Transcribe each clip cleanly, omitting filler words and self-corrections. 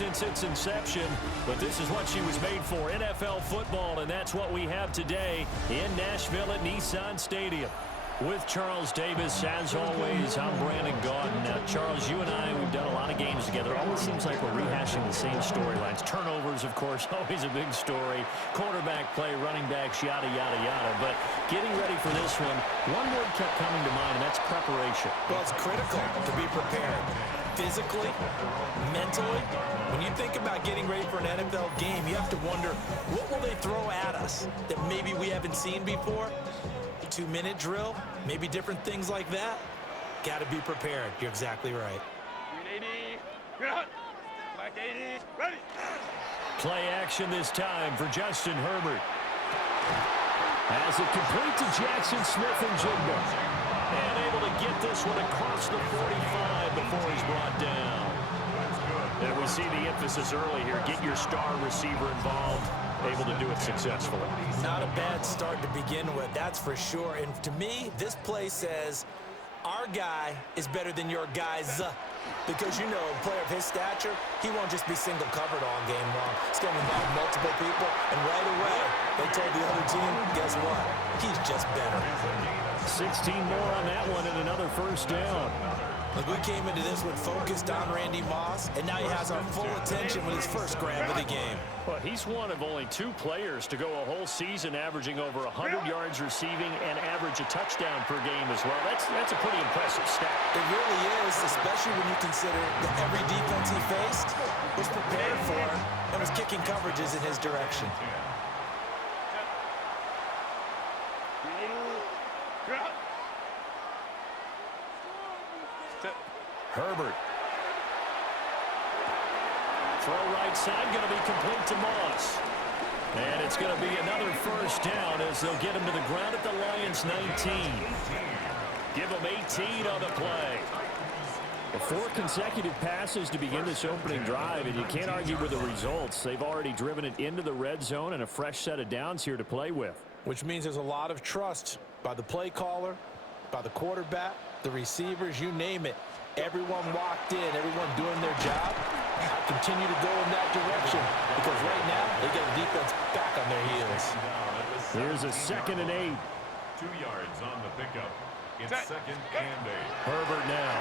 since its inception, but this is what she was made for, NFL football, and that's what we have today in Nashville at Nissan Stadium. With Charles Davis, as always, I'm Brandon Gaudin. Now, Charles, you and I, we've done a lot of games together. It always seems like we're rehashing the same storylines. Turnovers, of course, always a big story. Quarterback play, running backs, yada, yada, yada. But getting ready for this one word kept coming to mind, and that's preparation. Well, it's critical to be prepared. Physically, mentally. When you think about getting ready for an NFL game, you have to wonder, what will they throw at us that maybe we haven't seen before? 2-minute drill, maybe different things like that. Got to be prepared. You're exactly right. 380, back 80, ready. Play action this time for Justin Herbert. As it complete to Jackson Smith-Njigba. And able to get this one across the 45 before he's brought down. And we see the emphasis early here. Get your star receiver involved. Able to do it successfully. Not a bad start to begin with, that's for sure. And to me, this play says our guy is better than your guys. Because, you know, a player of his stature, he won't just be single covered all game long. It's going to involve multiple people. And right away, they told the other team, guess what? He's just better. 16 more on that one and another first down. Look, we came into this one focused on Randy Moss, and now he has our full attention with his first grab of the game. Well, he's one of only 2 players to go a whole season averaging over 100 yards receiving and average a touchdown per game as well. That's a pretty impressive stat. It really is, especially when you consider that every defense he faced was prepared for and was kicking coverages in his direction. Herbert. Throw right side, going to be complete to Moss. And it's going to be another first down as they'll get him to the ground at the Lions 19. Give him 18 on the play. 4 consecutive passes to begin this opening drive, and you can't argue with the results. They've already driven it into the red zone and a fresh set of downs here to play with. Which means there's a lot of trust by the play caller, by the quarterback, the receivers, you name it. Everyone locked in, everyone doing their job. I continue to go in that direction because right now they get the defense back on their heels. Here's a 2nd and 8. 2 yards on the pickup. It's 2nd and 8. Herbert now.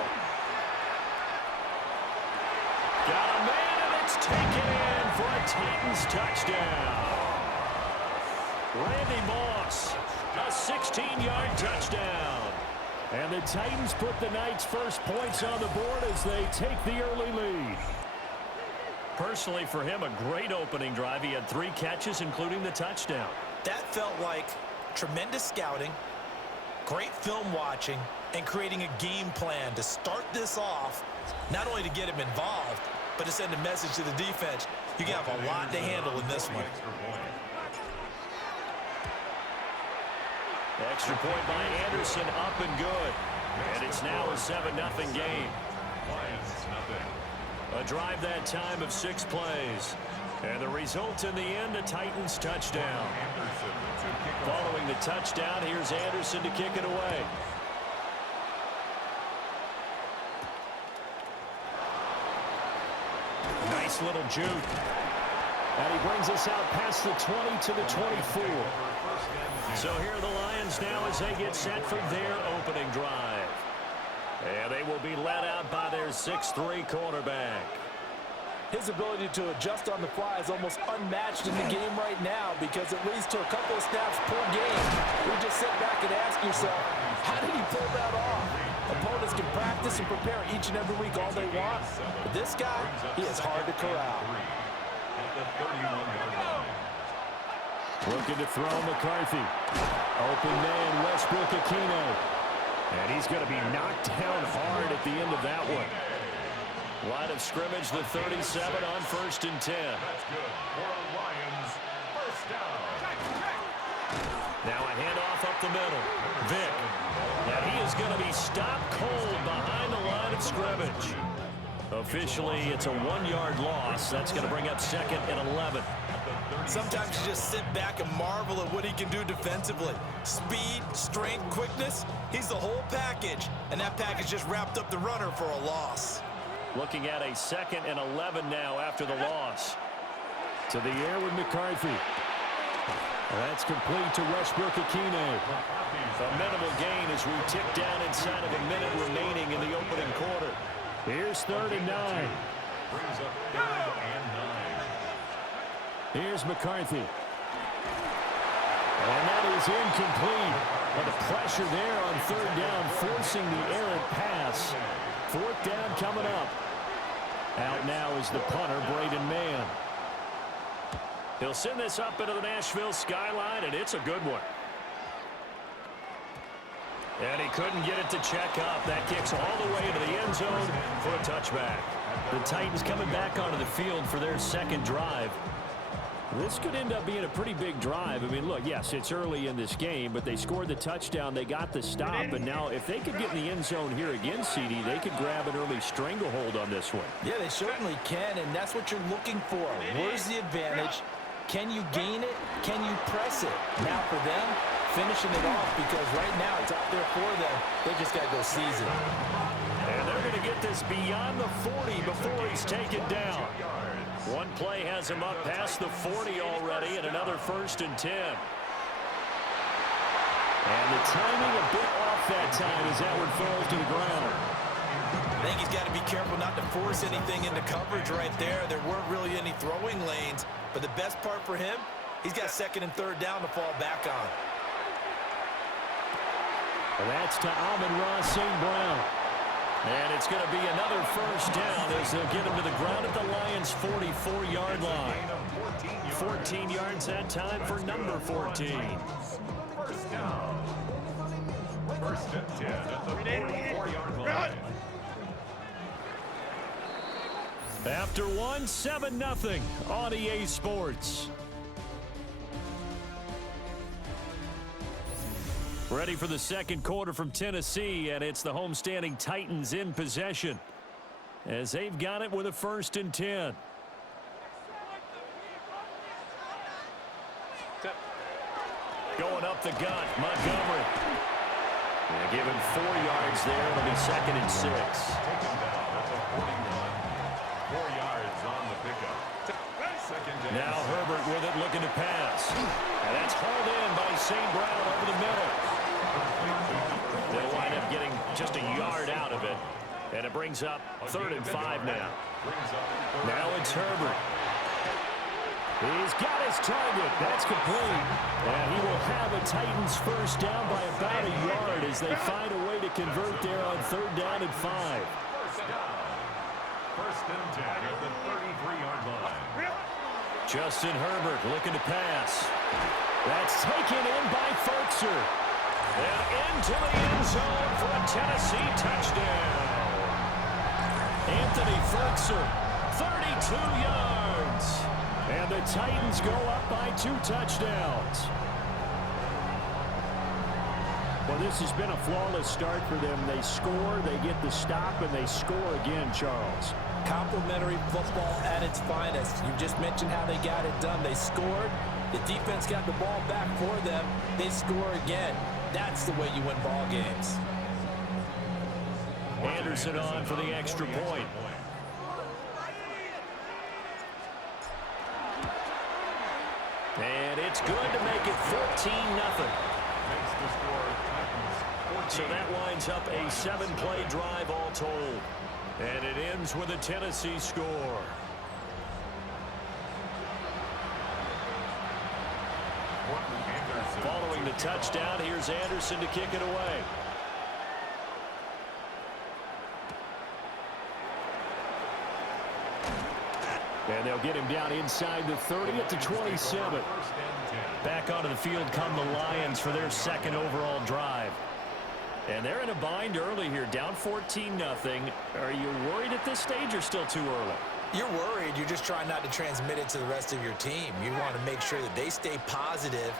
Got a man, and it's taken in for a Titans touchdown. Randy Moss, a 16-yard touchdown. And the Titans put the Knights' first points on the board as they take the early lead. Personally, for him, a great opening drive. He had 3 catches, including the touchdown. That felt like tremendous scouting, great film watching, and creating a game plan to start this off, not only to get him involved, but to send a message to the defense. You have a lot to handle in this one. Extra point by Anderson, up and good. And it's now a 7-0 game. A drive that time of 6 plays. And the result in the end, a Titans touchdown. Following the touchdown, here's Anderson to kick it away. Nice little juke. And he brings us out past the 20 to the 24. So here are the Lions now as they get set for their opening drive. And they will be led out by their 6'3" quarterback. His ability to adjust on the fly is almost unmatched in the game right now because it leads to a couple of snaps per game. You just sit back and ask yourself, how did he pull that off? Opponents can practice and prepare each and every week all they want. But this guy, he is hard to corral. Looking to throw McCarthy. Open man, Westbrook Aquino. And he's going to be knocked down hard at the end of that one. Line of scrimmage, the 37 on 1st and 10. That's good for Lions. First down. Now a handoff up the middle. Vick. And he is going to be stopped cold behind the line of scrimmage. Officially, it's a 1-yard loss. That's going to bring up 2nd and 11. Sometimes you just sit back and marvel at what he can do defensively. Speed, strength, quickness, he's the whole package. And that package just wrapped up the runner for a loss. Looking at a 2nd and 11 now after the loss. To the air with McCarthy. That's complete to Westbrook-Ikhine. A minimal gain as we tick down inside of a minute remaining in the opening quarter. Here's 3rd and 9. Brings up 3rd and 9. Here's McCarthy. And that is incomplete. But the pressure there on 3rd down, forcing the errant pass. 4th down coming up. Out now is the punter, Braden Mann. He'll send this up into the Nashville skyline, and it's a good one. And he couldn't get it to check up. That kicks all the way into the end zone for a touchback. The Titans coming back onto the field for their 2nd drive. This could end up being a pretty big drive. I mean, look, yes, it's early in this game, but they scored the touchdown. They got the stop. And now if they could get in the end zone here again, CD, they could grab an early stranglehold on this one. Yeah, they certainly can, and that's what you're looking for. Where's the advantage? Can you gain it? Can you press it? Now for them, finishing it off, because right now it's out there for them. They just got to go seize it. And they're going to get this beyond the 40 before he's taken down. One play has him up past the 40 already, and another 1st and 10. And the timing a bit off that time as that one falls to the ground. I think he's got to be careful not to force anything into coverage right there. There weren't really any throwing lanes, but the best part for him, he's got 2nd and 3rd down to fall back on. And that's to Amon-Ra St. Brown. And it's going to be another 1st down as they'll get him to the ground at the Lions' 44-yard line. 14 yards that time for number 14. 1st down. 1st and 10 at the 44-yard line. After one, 7-0 on EA Sports. Ready for the 2nd quarter from Tennessee, and it's the homestanding Titans in possession as they've got it with a 1st and 10. Going up the gut, Montgomery. They give him 4 yards there. It'll be 2nd and 6. Taken down at the 41. 4 yards on the pickup. 2nd and Now Herbert with it, looking to pass. And that's hauled in by St. Brown over the middle. They'll wind up getting just a yard out of it. And it brings up 3rd and 5 now. Now it's Herbert. He's got his target. That's complete. And he will have a Titans 1st down by about a yard as they find a way to convert there on 3rd down and 5. 1st down. 1st and 10 at the 33-yard line. Justin Herbert looking to pass. That's taken in by Firkser. And into the end zone for a Tennessee touchdown. Anthony Firkser, 32 yards. And the Titans go up by 2 touchdowns. Well, this has been a flawless start for them. They score, they get the stop, and they score again, Charles. Complimentary football at its finest. You just mentioned how they got it done. They scored. The defense got the ball back for them. They score again. That's the way you win ball games. Anderson on for the extra point. And it's good to make it 14-0. So that winds up a 7-play drive all told. And it ends with a Tennessee score. Following the touchdown, here's Anderson to kick it away. And they'll get him down inside the 30 at the 27. Back onto the field come the Lions for their 2nd overall drive. And they're in a bind early here, down 14-0. Are you worried at this stage or still too early? You're worried. You're just trying not to transmit it to the rest of your team. You want to make sure that they stay positive.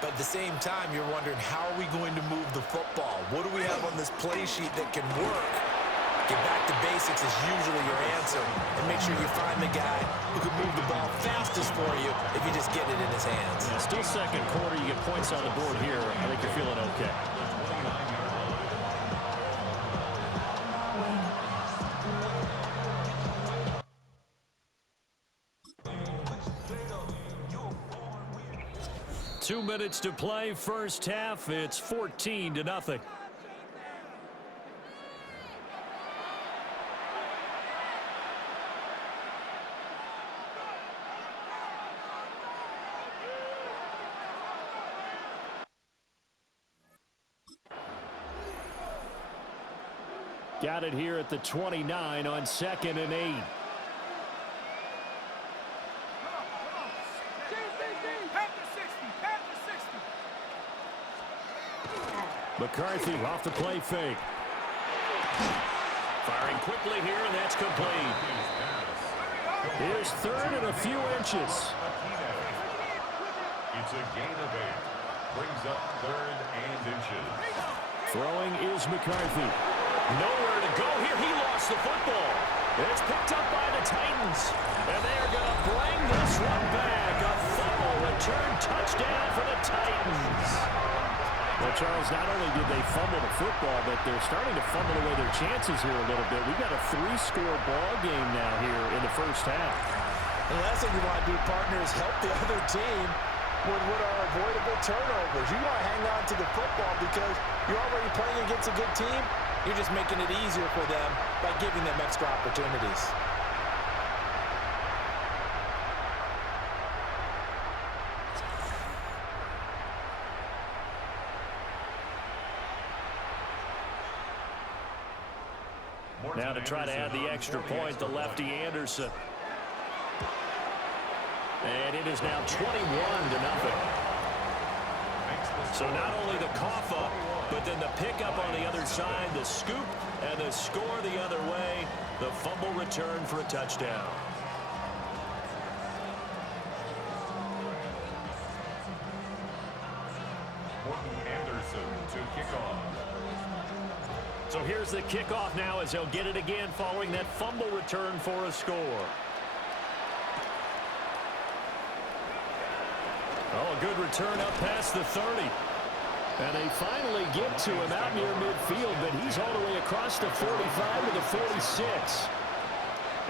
But at the same time, you're wondering, how are we going to move the football? What do we have on this play sheet that can work? Get back to basics is usually your answer. And make sure you find the guy who can move the ball fastest for you if you just get it in his hands. Yeah, still 2nd quarter. You get points on the board here. I think you're feeling okay. 2 minutes to play, first half. It's 14-0. Got it here at the 29 on 2nd and 8. McCarthy off the play fake. Firing quickly here, and that's complete. Here's 3rd and a few inches. It's a gain of 8. Brings up 3rd and inches. Throwing is McCarthy. Nowhere to go here. He lost the football. It's picked up by the Titans. And they are going to bring this one back. A fumble return touchdown for the Titans. Well, Charles, not only did they fumble the football, but they're starting to fumble away their chances here a little bit. We've got a 3-score ball game now here in the first half. The last thing you want to do, partner, is help the other team with what are avoidable turnovers. You want to hang on to the football because you're already playing against a good team. You're just making it easier for them by giving them extra opportunities. Now to try to add the extra point, the lefty Anderson. And it is now 21-0. So not only the cough up, but then the pickup on the other side, the scoop, and the score the other way. The fumble return for a touchdown. Anderson to kick off. So here's the kickoff now as he'll get it again following that fumble return for a score. Oh, a good return up past the 30. And they finally get to him out near midfield, but he's all the way across the 45 to the 46.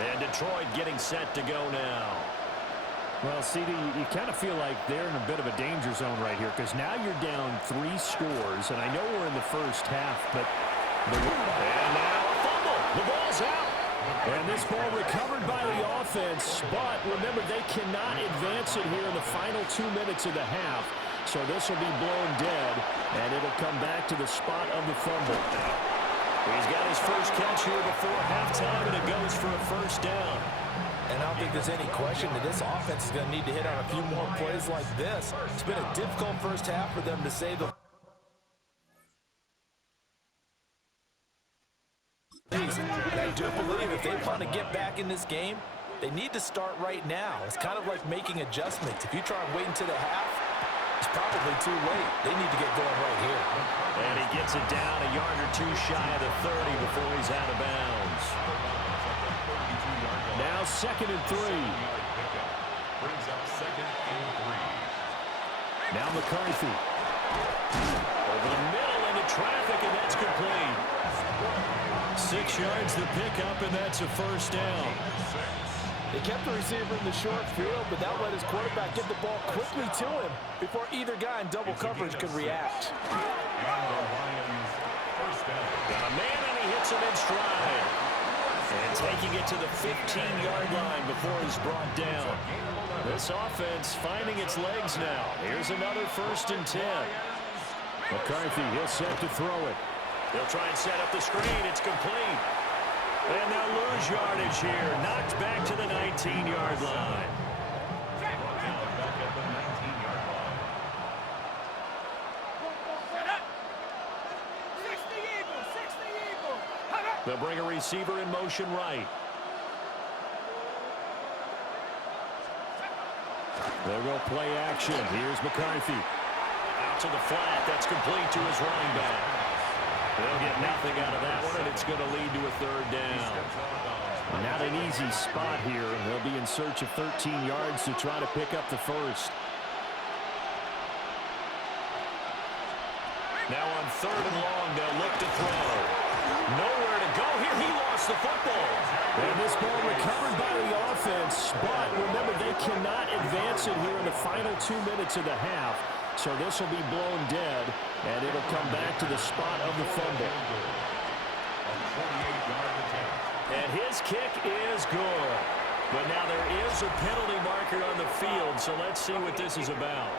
And Detroit getting set to go now. Well, CD, you kind of feel like they're in a bit of a danger zone right here because now you're down 3 scores, and I know we're in the first half, but... And now a fumble. The ball's out. And this ball recovered by the offense, but remember, they cannot advance it here in the final 2 minutes of the half. So this will be blown dead, and it'll come back to the spot of the fumble. He's got his first catch here before halftime, and it goes for a first down. And I don't think there's any question that this offense is going to need to hit on a few more plays like this. It's been a difficult first half for them to say the least. And I do believe if they want to get back in this game, they need to start right now. It's kind of like making adjustments. If you try and wait until the half, it's probably too late. They need to get going right here. And he gets it down a yard or two shy of the 30 before he's out of bounds. Now 2nd and 3. Brings up 2nd and 3. Now McCarthy. Over the middle into traffic, and that's complete. 6 yards the pickup, and that's a first down. They kept the receiver in the short field, but that let his quarterback get the ball quickly to him before either guy in double coverage could react. And the Lions first down. Got a man, and he hits him in stride. And taking it to the 15-yard line before he's brought down. This offense finding its legs now. Here's another 1st and 10. McCarthy, he'll set to throw it. They'll try and set up the screen. It's complete. And they'll lose yardage here. Knocked back to the 19-yard line. Back at the 19-yard line. They'll bring a receiver in motion right. They'll go play action. Here's McCarthy. Out to the flat. That's complete to his running back. They'll get nothing out of that one, and it's going to lead to a 3rd down. Not an easy spot here. They'll be in search of 13 yards to try to pick up the first. Now on 3rd and long, they'll look to throw. Nowhere to go here. He lost the football. And this ball recovered by the offense, but remember, they cannot advance it here in the final 2 minutes of the half. so this will be blown dead, and it'll come back to the spot of the fumble. And his kick is good. But now there is a penalty marker on the field, so let's see what this is about.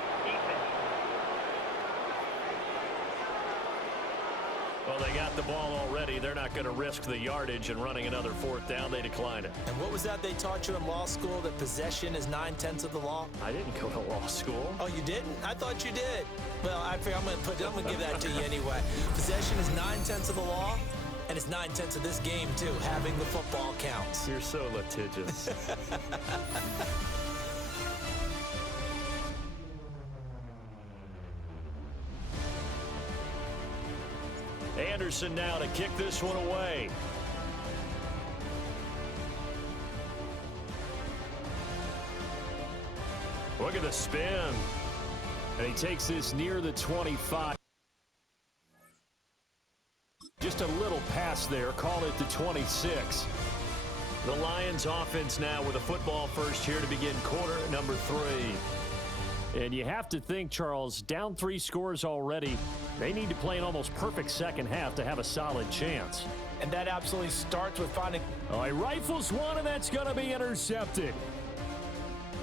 Well, they got the ball already. They're not going to risk the yardage and running another fourth down. They decline it. And what was that they taught you in law school, that possession is 9/10 of the law? I didn't go to law school. Oh, you didn't? I thought you did. Well, I'm going to give that to you anyway. Possession is 9/10 of the law, and it's 9/10 of this game, too. Having the football counts. You're so litigious. Anderson now to kick this one away. Look at the spin. And he takes this near the 25. Just a little pass there. Call it the 26. The Lions offense now with a football first here to begin quarter number 3. And you have to think, Charles, down 3 scores already. They need to play an almost perfect second half to have a solid chance. And that absolutely starts with finding... Oh, he rifles one, and that's going to be intercepted.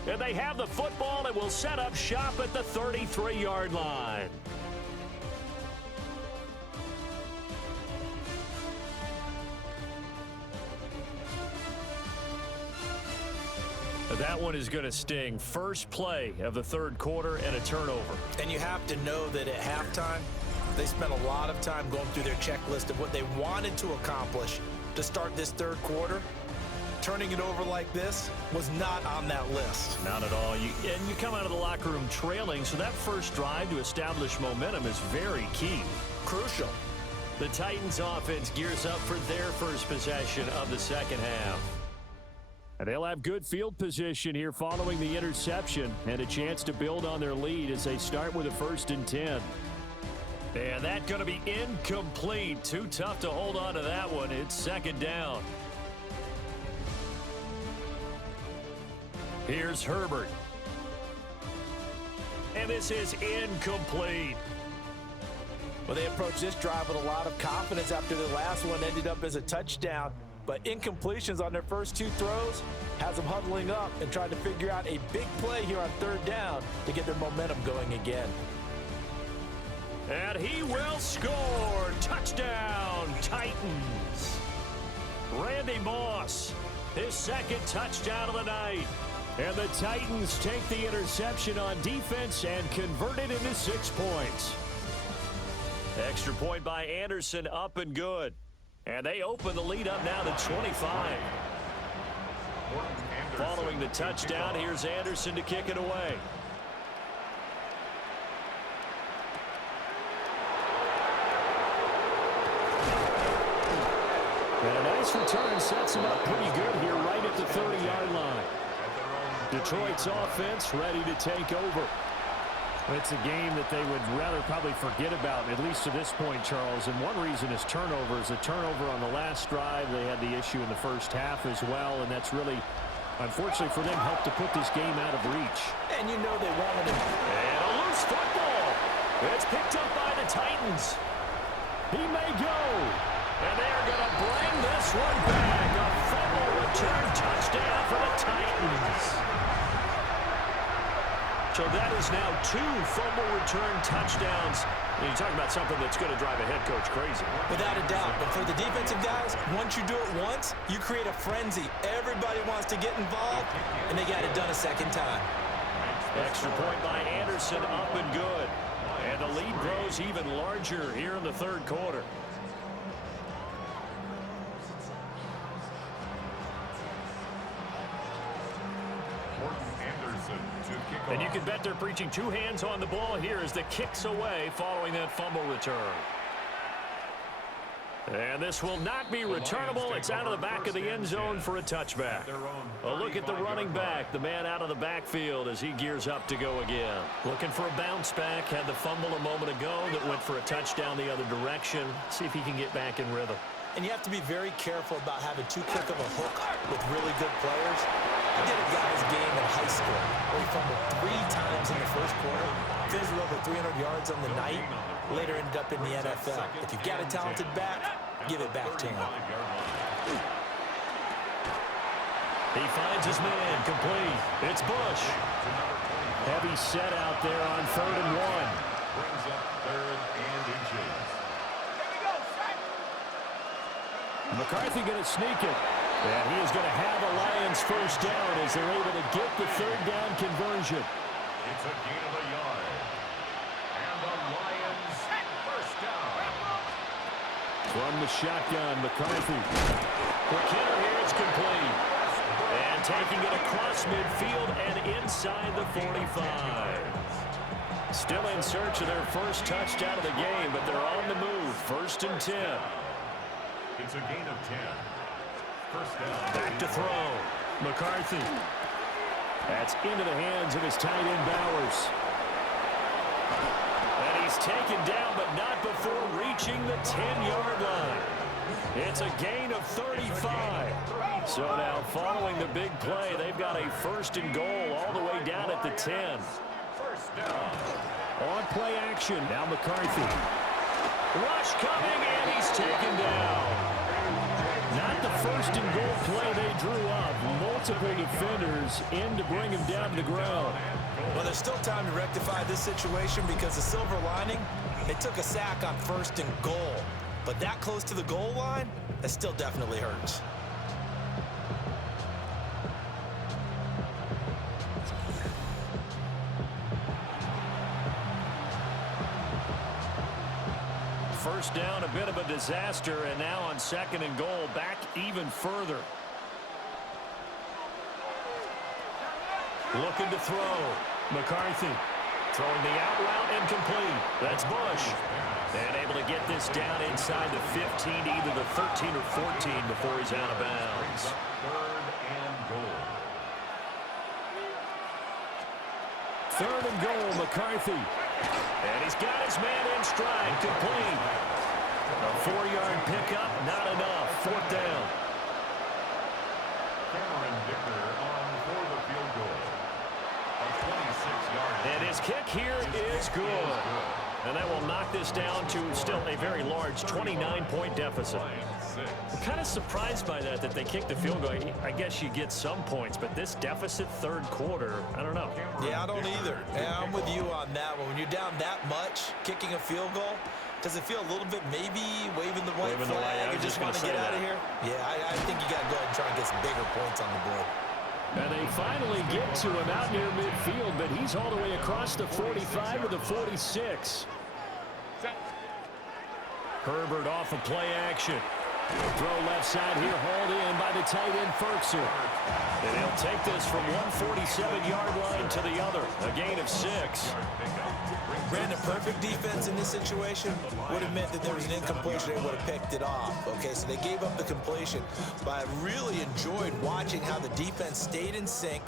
And they have the football and will set up shop at the 33-yard line. That one is going to sting. First play of the third quarter and a turnover. And you have to know that at halftime, they spent a lot of time going through their checklist of what they wanted to accomplish to start this third quarter. Turning it over like this was not on that list. Not at all. And you come out of the locker room trailing, so that first drive to establish momentum is very key. Crucial. The Titans offense gears up for their first possession of the second half. And they'll have good field position here following the interception and a chance to build on their lead as they start with a 1st and 10. And that's going to be incomplete. Too tough to hold on to that one. It's second down. Here's Herbert. And this is incomplete. Well, they approached this drive with a lot of confidence after the last one ended up as a touchdown. But incompletions on their first 2 throws has them huddling up and trying to figure out a big play here on 3rd down to get their momentum going again. And he will score. Touchdown, Titans. Randy Moss, his 2nd touchdown of the night. And the Titans take the interception on defense and convert it into 6 points. Extra point by Anderson, up and good. And they open the lead up now to 25. Following the touchdown, here's Anderson to kick it away. And a nice return sets him up pretty good here right at the 30-yard line. Detroit's offense ready to take over. It's a game that they would rather probably forget about, at least to this point, Charles. And one reason is turnovers. A turnover on the last drive. They had the issue in the first half as well, and that's really, unfortunately for them, helped to put this game out of reach. And you know they wanted him. And a loose football. It's picked up by the Titans. He may go. And they're going to bring this one back. A fumble return touchdown for the Titans. So that is now 2 fumble return touchdowns. And you talk about something that's going to drive a head coach crazy. Without a doubt. But for the defensive guys, once you do it once, you create a frenzy. Everybody wants to get involved, and they got it done a second time. Extra point by Anderson, up and good. And the lead grows even larger here in the third quarter. And you can bet they're preaching 2 hands on the ball here as the kick's away following that fumble return. And this will not be returnable. It's out of the back of the end zone for a touchback. A look at the running back, the man out of the backfield as he gears up to go again. Looking for a bounce back. Had the fumble a moment ago that went for a touchdown the other direction. See if he can get back in rhythm. And you have to be very careful about having too quick of a hook with really good players. I did a guy's game in high school where he fumbled 3 times in the first quarter. finished with over 300 yards on the night. Later ended up in the NFL. If you've got a talented back, give it back to him. He finds his man, complete. It's Bush. Heavy set out there on 3rd and 1. Brings up 3rd and inches. McCarthy going to sneak it. And he is going to have a Lions first down as they're able to get the 3rd down conversion. It's a gain of a yard. And the Lions first down. From the shotgun, McCarthy. McKinnon here, it's complete. And taking it across midfield and inside the 45. Still in search of their first touchdown of the game, but they're on the move. 1st and 10. It's a gain of 10. First down. Back to throw. McCarthy. That's into the hands of his tight end, Bowers. And he's taken down, but not before reaching the 10-yard line. It's a gain of 35. So now, following the big play, they've got a 1st and goal all the way down at the 10. First down. On play action, now McCarthy. Rush coming, and he's taken down. Not the 1st and goal play they drew up. Multiple defenders in to bring him down to the ground. Well, there's still time to rectify this situation because the silver lining, they took a sack on 1st and goal. But that close to the goal line, that still definitely hurts. First down, a bit of a disaster, and now on 2nd and goal, back even further. Looking to throw. McCarthy throwing the out route incomplete. That's Bush. And able to get this down inside the 15, either the 13 or 14 before he's out of bounds. 3rd and goal. 3rd and goal, McCarthy. And he's got his man in stride, complete. A 4-yard pickup, not enough. 4th down. Cameron Dicker on for the field goal. A 26-yard. And his kick here is good. And that will knock this down to still a very large 29-point deficit. I'm kind of surprised by that they kicked the field goal. I guess you get some points, but this deficit 3rd quarter, I don't know. Yeah, I don't either. Yeah, I'm with you on that one. When you're down that much, kicking a field goal, does it feel a little bit maybe waving the white flag and just want to get out of here? Yeah, I think you got to go ahead and try and get some bigger points on the board. And they finally get to him out near midfield, but he's all the way across the 45 to the 46. Herbert off of play action. Throw left side here, hauled in by the tight end, Ferkser. And he'll take this from 147-yard line to the other. A gain of 6. Brandon, perfect defense in this situation would have meant that there was an incompletion. They would have picked it off. Okay, so they gave up the completion. But I really enjoyed watching how the defense stayed in sync,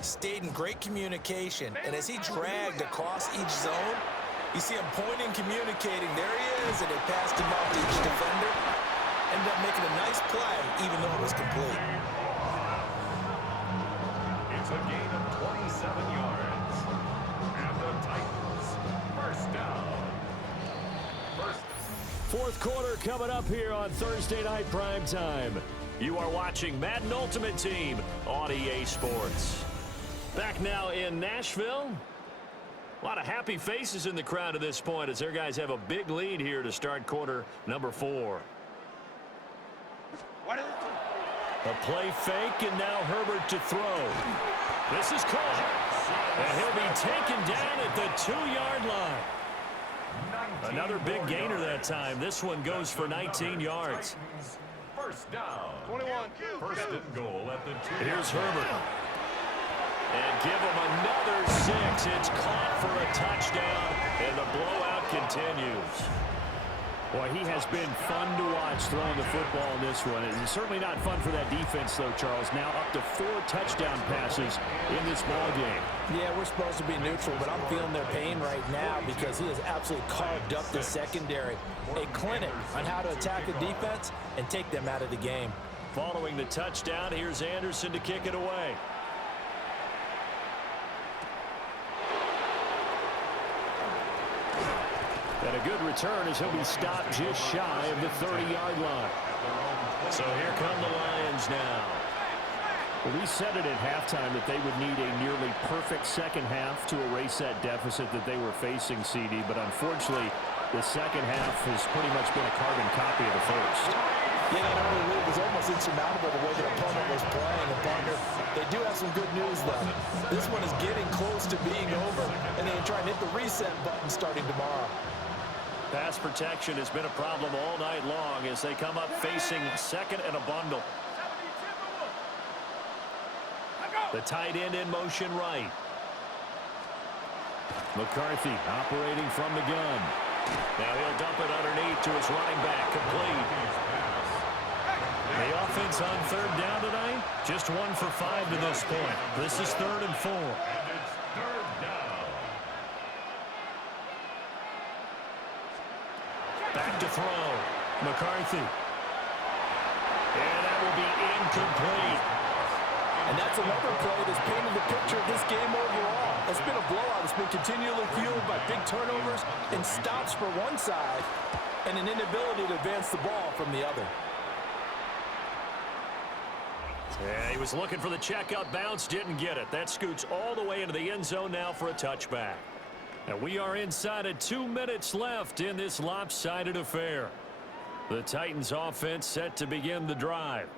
stayed in great communication. And as he dragged across each zone, you see him pointing, communicating. There he is, and they passed him off to each defender. Ended up making a nice play, even though it was complete. It's a gain of 27 yards. And the Titans first down. Fourth quarter coming up here on Thursday Night Prime Time. You are watching Madden Ultimate Team on EA Sports. Back now in Nashville. A lot of happy faces in the crowd at this point as their guys have a big lead here to start quarter number 4. A play fake, and now Herbert to throw. This is caught. And he'll be taken down at the 2-yard line. Another big gainer that time. This one goes for 19 yards. First down. 21. First and goal at the 2. Here's Herbert. And give him another 6. It's caught for a touchdown, and the blowout continues. Boy, he has been fun to watch throwing the football in this one. It's certainly not fun for that defense, though, Charles. Now up to 4 touchdown passes in this ball game. Yeah, we're supposed to be neutral, but I'm feeling their pain right now because he has absolutely carved up the secondary. A clinic on how to attack the defense and take them out of the game. Following the touchdown, here's Anderson to kick it away. And a good return as he'll be stopped just shy of the 30-yard line. So here come the Lions now. Well, we said it at halftime that they would need a nearly perfect second half to erase that deficit that they were facing, CD. But unfortunately, the second half has pretty much been a carbon copy of the first. Yeah, that early lead was almost insurmountable the way the opponent was playing. And partner, they do have some good news, though. This one is getting close to being over, and they can try and hit the reset button starting tomorrow. Pass protection has been a problem all night long as they come up facing second and a bundle. The tight end in motion right. McCarthy operating from the gun. Now he'll dump it underneath to his running back. Complete. The offense on third down tonight, just 1 for 5 to this point. This is 3rd and 4. Back to throw. McCarthy. And that will be incomplete. And that's another play that's painted the picture of this game overall. It's been a blowout. It's been continually fueled by big turnovers and stops for one side and an inability to advance the ball from the other. Yeah, he was looking for the checkout bounce, didn't get it. That scoots all the way into the end zone now for a touchback. And we are inside of 2 minutes left in this lopsided affair. The Titans offense set to begin the drive.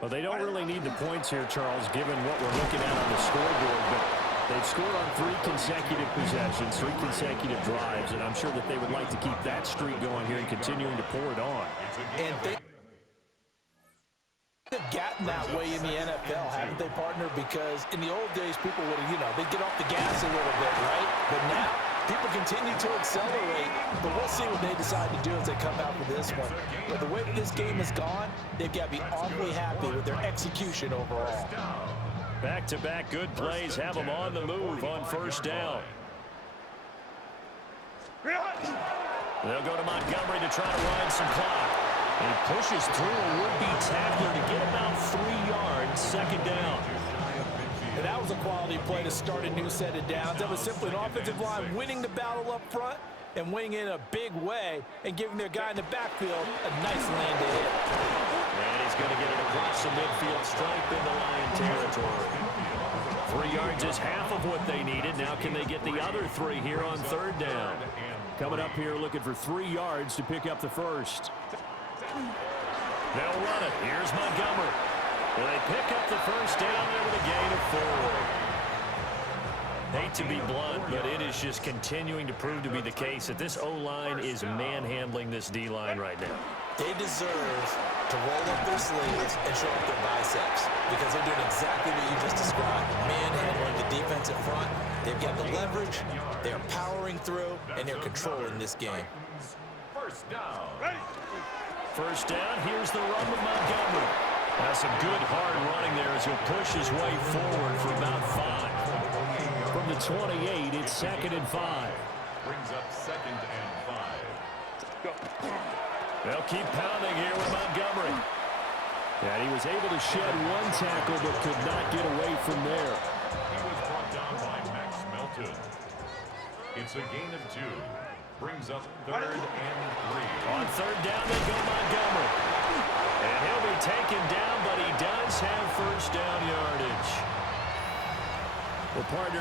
Well, they don't really need the points here, Charles, given what we're looking at on the scoreboard. But they've scored on 3 consecutive possessions, 3 consecutive drives, and I'm sure that they would like to keep that streak going here and continuing to pour it on. And they've gotten that way in the NFL, haven't they, partner? Because in the old days, people would, they'd get off the gas a little bit, right? But now, people continue to accelerate. But we'll see what they decide to do as they come out for this one. But the way that this game has gone, they've got to be awfully happy with their execution overall. Back-to-back good plays have them on the move on first down. They'll go to Montgomery to try to ride some clock. And he pushes through a would-be tackler to get about 3 yards, second down. And that was a quality play to start a new set of downs. That was simply an offensive line winning the battle up front and winning in a big way and giving their guy in the backfield a nice land to hit. And he's going to get it across the midfield stripe into Lion territory. 3 yards is half of what they needed. Now can they get the other 3 here on third down? Coming up here looking for 3 yards to pick up the first. They'll run it. Here's Montgomery. And they pick up the first down there with a gain of 4. Hate to be blunt, but it is just continuing to prove to be the case that this O-line is manhandling this D-line right now. They deserve to roll up their sleeves and show up their biceps because they're doing exactly what you just described. Manhandling the defense in front. They've got the leverage. They're powering through, and they're controlling this game. First down. First down, here's the run to Montgomery. That's some good hard running there as he'll push his way forward for about 5. From the 28, it's 2nd and 5. Brings up 2nd and 5. They'll keep pounding here with Montgomery. And he was able to shed 1 tackle but could not get away from there. He was brought down by Max Melton. It's a gain of 2. Brings up 3rd and 3. On third down, they go Montgomery. And he'll be taken down, but he does have first down yardage. Well, partner,